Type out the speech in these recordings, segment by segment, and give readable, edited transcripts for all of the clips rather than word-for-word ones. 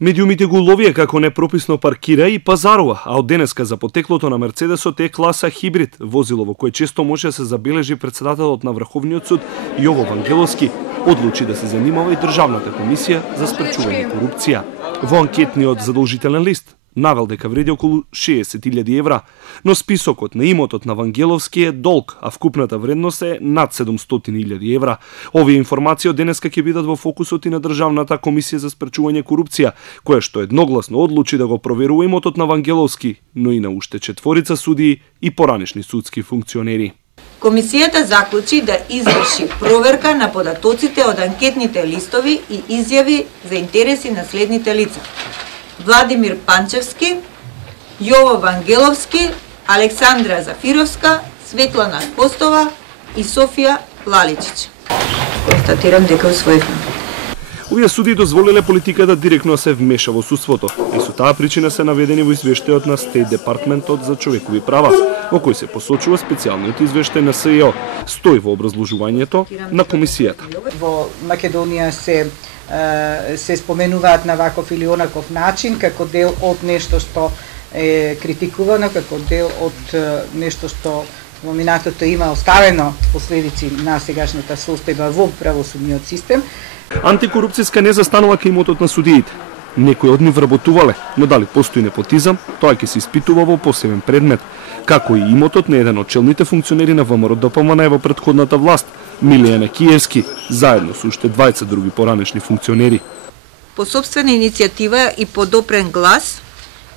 Медиумите го ловија како непрописно паркира и пазарува, а од денеска за потеклото на Мерцедесот е класа хибрид, возило во кое често може да се забележи председателот на Врховниот суд Јово Вангеловски, одлучи да се занимава и Државната комисија за спречување корупција. Во анкетниот задолжителен лист навел дека вреди околу 60.000 евра, но списокот на имотот на Вангеловски е долг, а вкупната вредност е над 700.000 евра. Овие информации од денеска ќе бидат во фокусот и на Државната комисија за спречување корупција, која што едногласно одлучи да го проверува имотот на Вангеловски, но и на уште 4 судии и поранешни судски функционери. Комисијата заклучи да изврши проверка на податоците од анкетните листови и изјави за интереси на следните лица: Владимир Панчевски, Јово Вангеловски, Александра Зафировска, Светлана Костова и Софија Лаличич. Констатирам дека усвоивме. Овие суди дозволиле политиката директно се вмеша во судството и со таа причина се наведени во извештајот на Стейт Департментот за човекови права, во кој се посочува специјалниот извештај на СЈО, стои во образложувањето на комисијата. Во Македонија се споменуваат на ваков или онаков начин како дел од нешто што е критикувано, како дел од нешто што во минатото има оставено последици на сегашната состојба во правосудниот систем. Антикорупцијска не застанува кај имотот на судиите. Некои од нив работувале, но дали постои непотизам, тоа ќе се испитува во посебен предмет, како и имотот на еден од челните функционери на ВМРО ДПМН во претходната власт, Милијана Киевски, заедно со уште 20 други поранешни функционери. По собствена иницијатива и по допрен глас,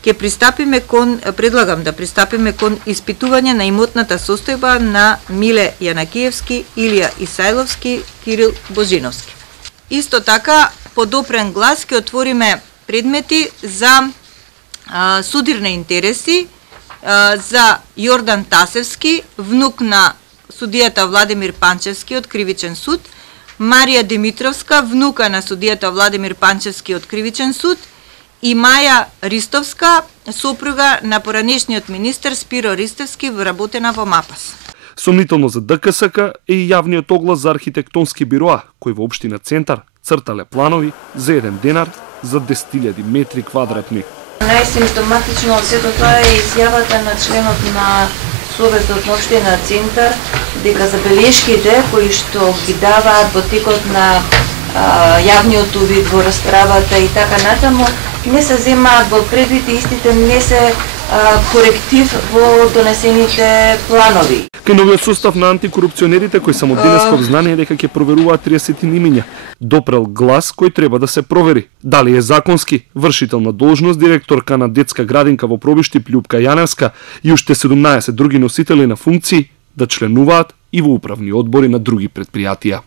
предлагам да пристапиме кон испитување на имотната состојба на Миле Јанакиевски, Илија Исајловски, Кирил Божиновски. Исто така, по допрен глас ќе отвориме предмети за судир на интереси за Јордан Тасевски, внук на судијата Владимир Панчевски од Кривичен суд, Марија Димитровска, внука на судијата Владимир Панчевски од Кривичен суд и Маја Ристовска, сопруга на поранешниот министер Спиро Ристевски, вработена во МАПАС. Сомнително за ДКСК е и јавниот оглас за архитектонски бироа, кои во општина Центар цртале планови за 1 денар за 10.000 метри квадратни. Најсимптоматично од сето тоа е изјавата на членот на Советот на општина Центар дека забелешките кои што ги даваат во текот на јавниот увид во расправата и така натаму не се земаат во предвид и истите не се коректив во донесените планови. Кај новиот состав на антикорупционерите кои само денеска обзнание дека ќе проверуваат 30 имиња, допрел глас кој треба да се провери дали е законски вршител на должност директорка на детска градинка во Пробишти Љупка Јаневска и уште 17 други носители на функции да членуваат и во управни одбори на други претпријатија.